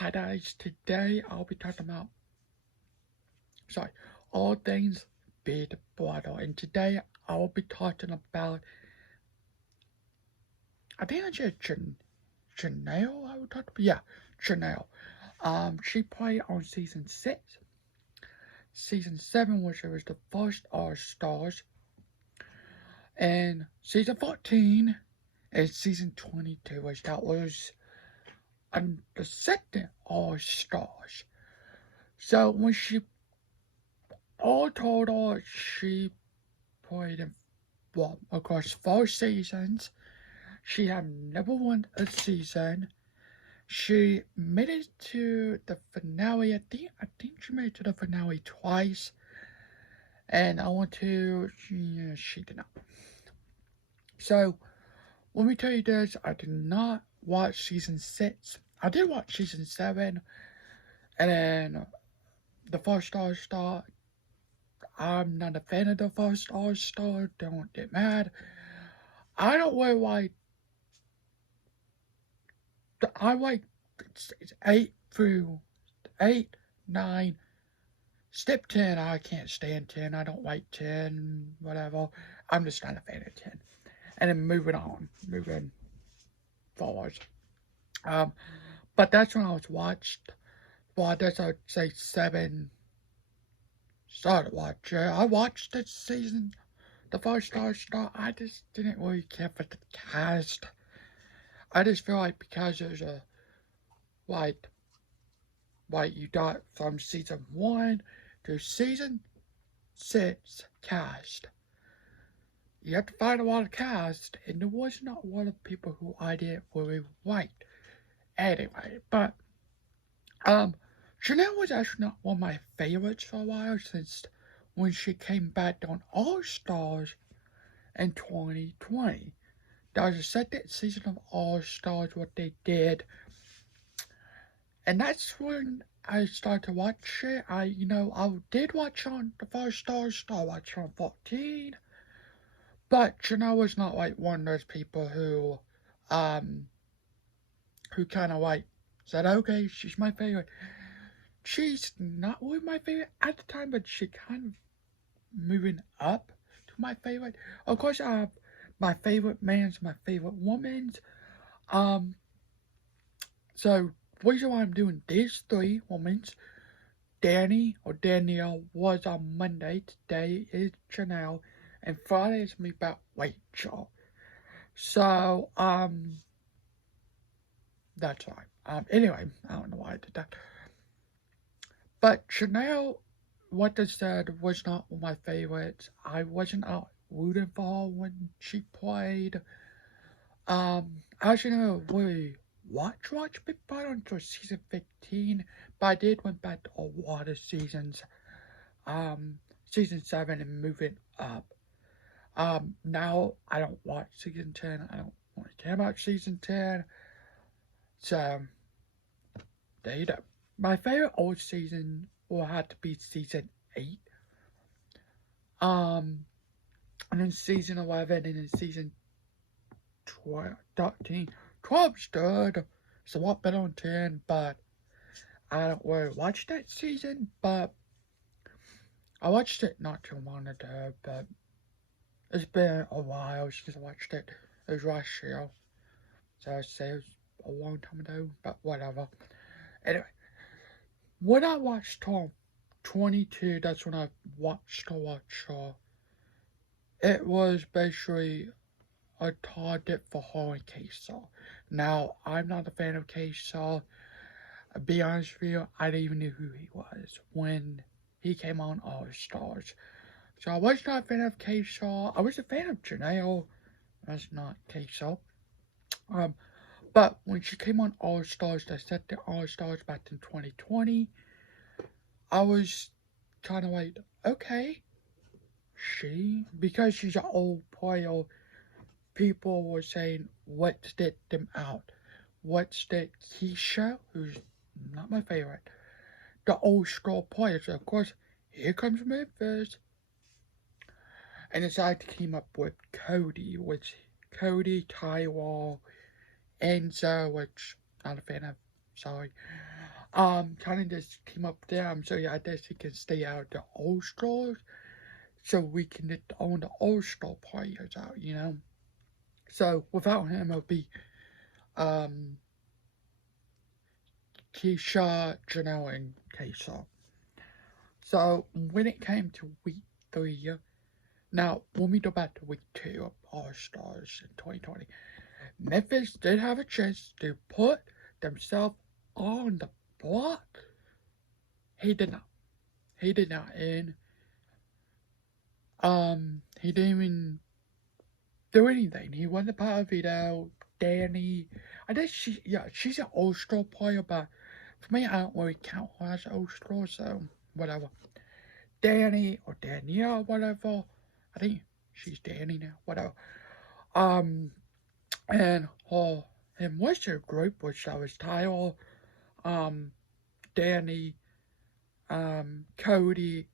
Hi guys, today I'll be talking about, all things Big Brother. And today I will be talking about, I think I said Janelle, I would talk about, yeah, Janelle. She played on season 6, season 7, which was the first All Stars, and season 14, and season 22, which that was the second All Stars. So when she all total, she played in, well, across 4 seasons. She had never won a season. She made it to the finale. I think she made it to the finale twice. And I want to. Yeah, she did not. So let me tell you this: I did not watch season 6. I did watch season 7, and then the first All Star. I'm not a fan of the first All Star. Don't get mad. I don't know why. I like it's 8 through 8, 9. Step 10, I can't stand 10. I don't like 10, whatever. I'm just not a fan of 10. And then moving forward. Um, but that's when I was watched. Well, I guess I'd say 7 started watching. I watched this season, the first Star. I just didn't really care for the cast. I just feel like because there's a, like, you got from season 1 to season 6 cast. You have to find a lot of cast, and there was not a lot of people who I didn't really like. Anyway, but Janelle was actually not one of my favorites for a while since when she came back on All Stars in 2020. That was the second season of All Stars, what they did, and that's when I started to watch it. I did watch on the first Stars, I watched on 14. But Janelle was not like one of those people um, who kind of like said, okay, she's my favorite. She's not really my favorite at the time, but she kind of moving up to my favorite. Of course, my favorite man's my favorite woman's. Um, so reason why I'm doing these 3 women's, Danny or Danielle was on Monday. Today is Janelle, and Friday is me about Rachel. So, that's right. Anyway, I don't know why I did that. But Janelle, what they said, was not one of my favorites. I wasn't out rooting for her when she played. I actually never really watch Big Brother until season 15, but I did went back to a lot of seasons. Season 7 and moving up. Now I don't watch season 10. I don't want to care about season 10. So, there you go. My favorite old season will have to be season 8. Um, and then season 11, and then season 12, 13. 12's good. It's a lot better than 10, but I don't really watch that season, but I watched it not too long ago, but it's been a while since I watched it. It was last year, so I'd say it was a long time ago, but whatever. Anyway, when I watched Tom 22, that's when I watched a lot show. It was basically a target for her and K-Saw. Now, I'm not a fan of K-Saw. I'll be honest with you, I didn't even know who he was when he came on All Stars. So I was not a fan of K-Saw. I was a fan of Janelle. That's not K-Saw. Um, but when she came on All Stars, they set the All Stars back in 2020. I was kind of like, okay, because she's an old player, people were saying, let's get them out. What's that Keisha, who's not my favorite, the old school players. So of course, here comes Memphis. And decided to team up with Cody, Tyrell, Enzo, which I'm not a fan of, sorry. kind of just came up with them so yeah, I guess he can stay out of the All Stars so we can get on the All Star players out, you know. So without him, it'll be um, Keisha, Janelle, and Keisha. So when it came to week 3, now when we go back to week 2 of All Stars in 2020, Memphis did have a chance to put themselves on the block. He did not. He did not. And he didn't even do anything. He wasn't a part of veto. Danny, I guess she's an All-Star player, but for me, I don't really count her as an All-Star, so whatever. Danny or Danielle, whatever. I think she's Danny now, whatever. Um, and her and what's her group, which I was Tyler, um, Danny, Cody,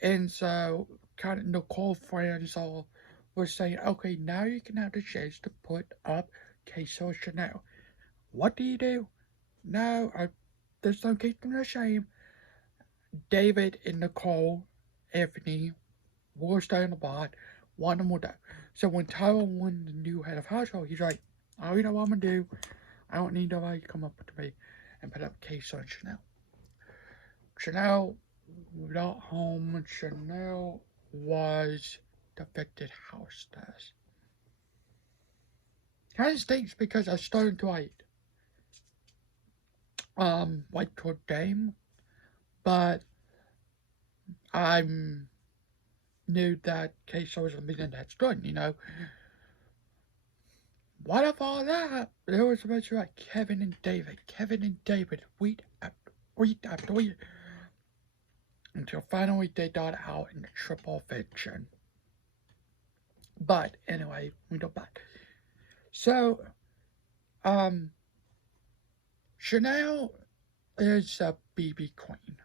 and so kind of Nicole friends all were saying, okay, now you can have the chance to put up Queso Chanel. What do? No, there's no keeping the shame. David and Nicole, Anthony, will stay on the bot. One of them will die. So when Tyler won the new head of household, he's like, oh, you know what I'm going to do? I don't need nobody to come up to me and put up Queso and Chanel. Janelle got home. Janelle was defected house test. Kind of stinks because I started to like toward Dame, but I knew that Queso was a million that's good, you know. What of all that? There was a bunch of like Kevin and David, week after week, until finally they got out in the triple fiction. But anyway, we go back. So, Chanel is a BB queen.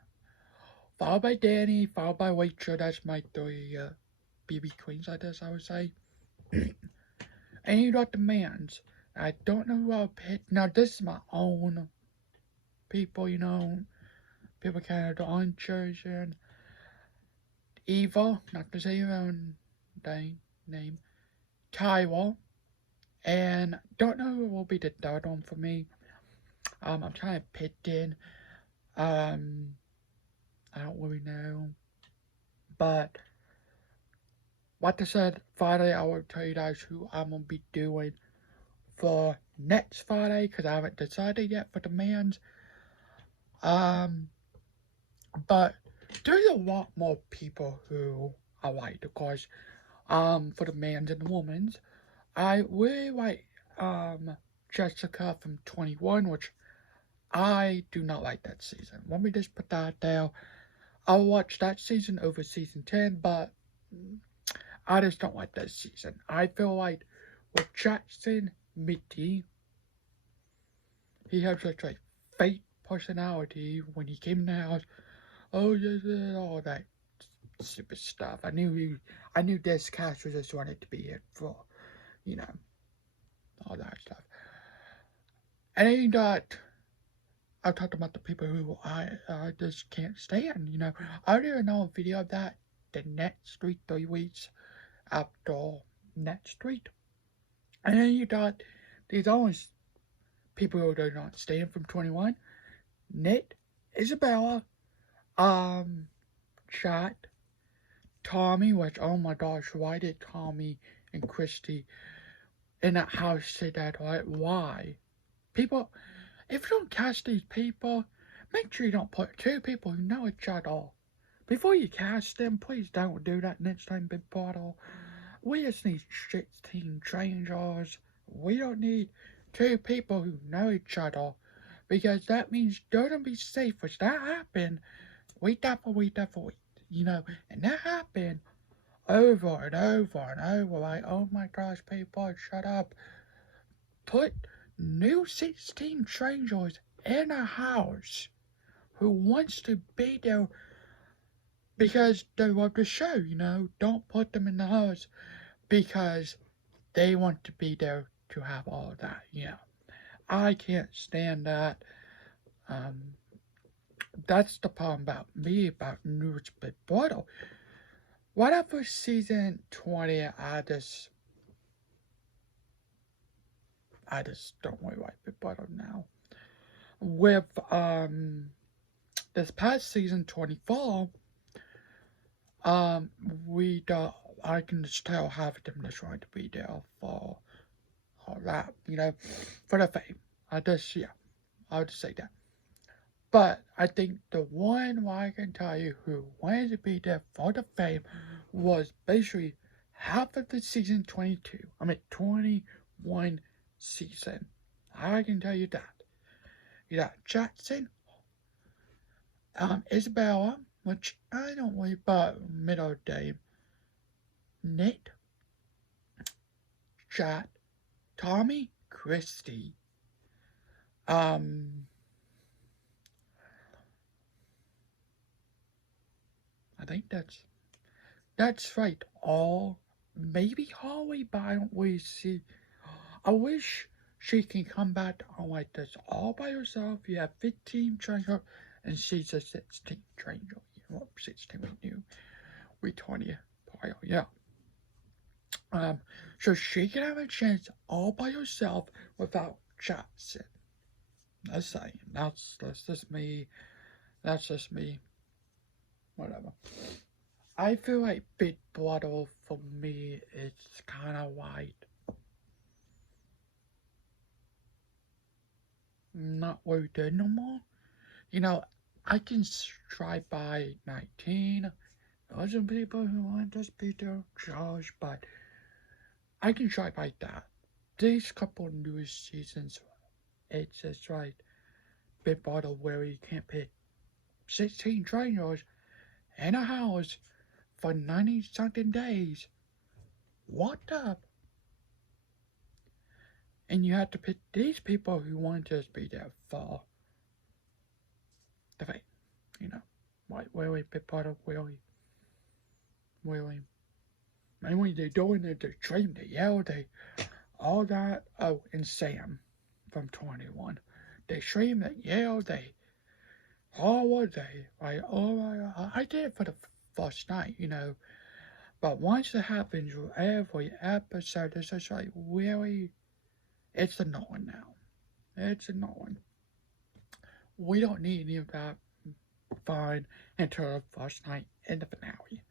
Followed by Danny, followed by Rachel. That's my 3 BB queens, I guess I would say. And you got the mans. I don't know who I'll pick. Now, this is my own people, you know. People kind of on chosen. Eva, not to say your own name. Tyra. And don't know who will be the third one for me. I'm trying to pick in. I don't really know. But like I said, Friday I will tell you guys who I'm going to be doing for next Friday because I haven't decided yet for the men's. But there's a lot more people who I like, of course. For the men's and the women's, I really like Jessica from 21, which I do not like that season. Let me just put that there. I'll watch that season over season 10, but I just don't like that season. I feel like with Jackson Mitty, he has such a fake personality when he came in the house. Oh, yes, all that stupid stuff. I knew this cast was just wanted to be it for, you know, all that stuff. And then you got, I talked about the people who I just can't stand, you know. I didn't know a video of that the next 3 weeks after next week. And then you got these always people who do not stand from 21. Nick, Isabella, Chat, Tommy, which, oh my gosh, why did Tommy and Christy in that house say that? Why? People, if you don't cast these people, make sure you don't put 2 people who know each other. Before you cast them, please don't do that next time, Big Bottle. We just need 16 strangers. We don't need 2 people who know each other. Because that means they're gonna be safe, which that happened week after week after week. You know, and that happened over and over and over. Like, oh my gosh, people, shut up. Put new 16 strangers in a house who wants to be there because they love the show, you know. Don't put them in the house because they want to be there to have all of that, you know. I can't stand that. that's the problem about me about News Big Brother. Right after season 20, I just don't really like Big Brother now. With this past season 24, um we I can just tell half of them just trying to be there for all that, for the fame. I would just say that. But I think the one I can tell you who wanted to be there for the fame was basically half of the season 22. 21 season. I can tell you that. You got Jackson, Isabella, which I don't really, but middle name, Nate, Chad, Tommy, Christy, um, I think that's right. All maybe Holly, but I don't really see. I wish she can come back on like this all by herself. You have 15 trainers, and she's a 16 trainer. Well, 16 we knew. We 20 prior, yeah. Um, so she can have a chance all by herself without Jackson. That's saying. That's just me. That's just me. Whatever. I feel like Big Brother for me is kind of like not really good no more. You know, I can strive by 19. There's some people who want to be their judge, but I can try by that. These couple new seasons, it's just like Big Brother where you can't pick 16 trainers in a house for 90 something days. What up? And you have to pick these people who want to just be there for the fame, you know. Like, really, Big Brother, really. And when they're doing it, they scream, they yell, they all that. Oh, and Sam from 21. They scream, they yell, they what they like. Oh my God. I did it for the first night, But once it happens every episode, it's just like really, it's annoying now. It's annoying. We don't need any of that fun until the first night in the finale.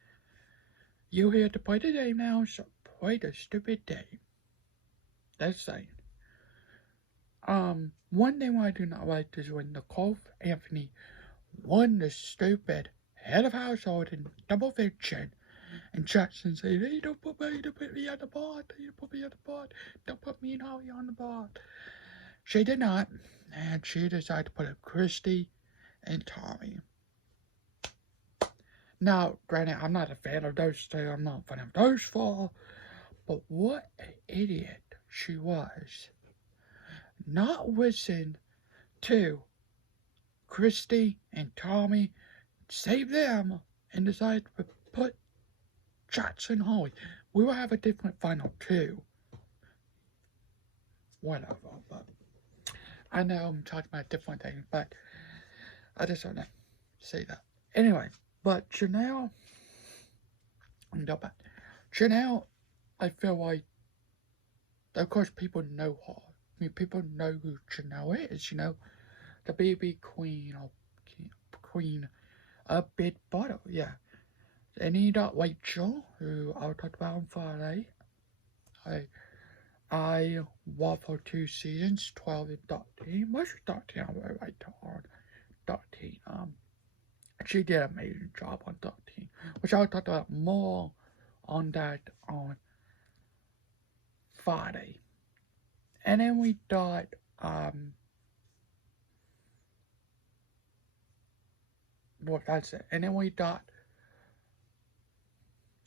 You here to play the game now, so play the stupid game. That's saying. One thing I do not like is when Nicole Anthony won the stupid head of household in double fiction, and Jackson said, "Hey, don't put me on the board. Don't put me on the board. Don't put me and Holly on the board." She did not, and she decided to put up Christy and Tommy. Now, granted, I'm not a fan of those two. I'm not a fan of those four. But what an idiot she was. Not listen to Christy and Tommy, save them, and decide to put Jackson Holly. We will have a different final too. Whatever, but I know I'm talking about different things, but I just want to say that. Anyway, but Janelle, Janelle, I feel like, of course, people know her. People know who Janelle is, the baby queen or queen of Big Brother, yeah. And you got Rachel, who I'll talk about on Friday. I watched for 2 seasons, 12 and 13. What's 13? I really liked her on 13. She did an amazing job on 13, which I'll talk about more on that on Friday. And then we got, well, that's it. And then we got,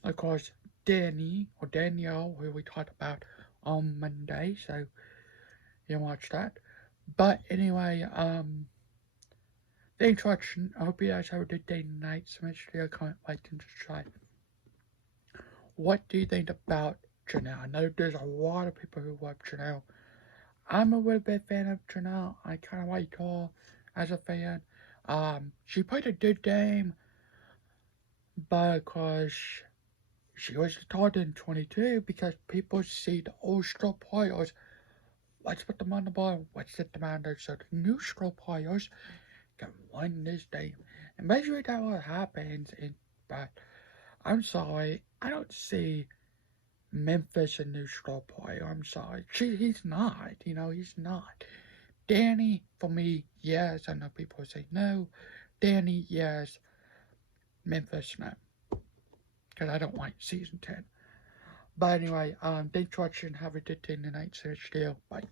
of course, Danny or Danielle, who we talked about on Monday, so you can watch that. But anyway, thanks for watching. I hope you guys have a good day tonight. So make sure you comment, like, and subscribe. What do you think about Janelle? I know there's a lot of people who love Janelle. I'm a little bit fan of Janelle. I kind of like her as a fan. She played a good game because she was retired in 22 because people see the old star players. Let's put them on the ball. Let's set them out there so the new star players can win this game. And basically that's what happens. But I'm sorry, I don't see Memphis a new star player. I'm sorry. He's not. He's not. Danny, for me, yes. I know people say no. Danny, yes. Memphis, no. Because I don't like season 10. But anyway, thanks for watching. Have a good day tonight. So still. Bye.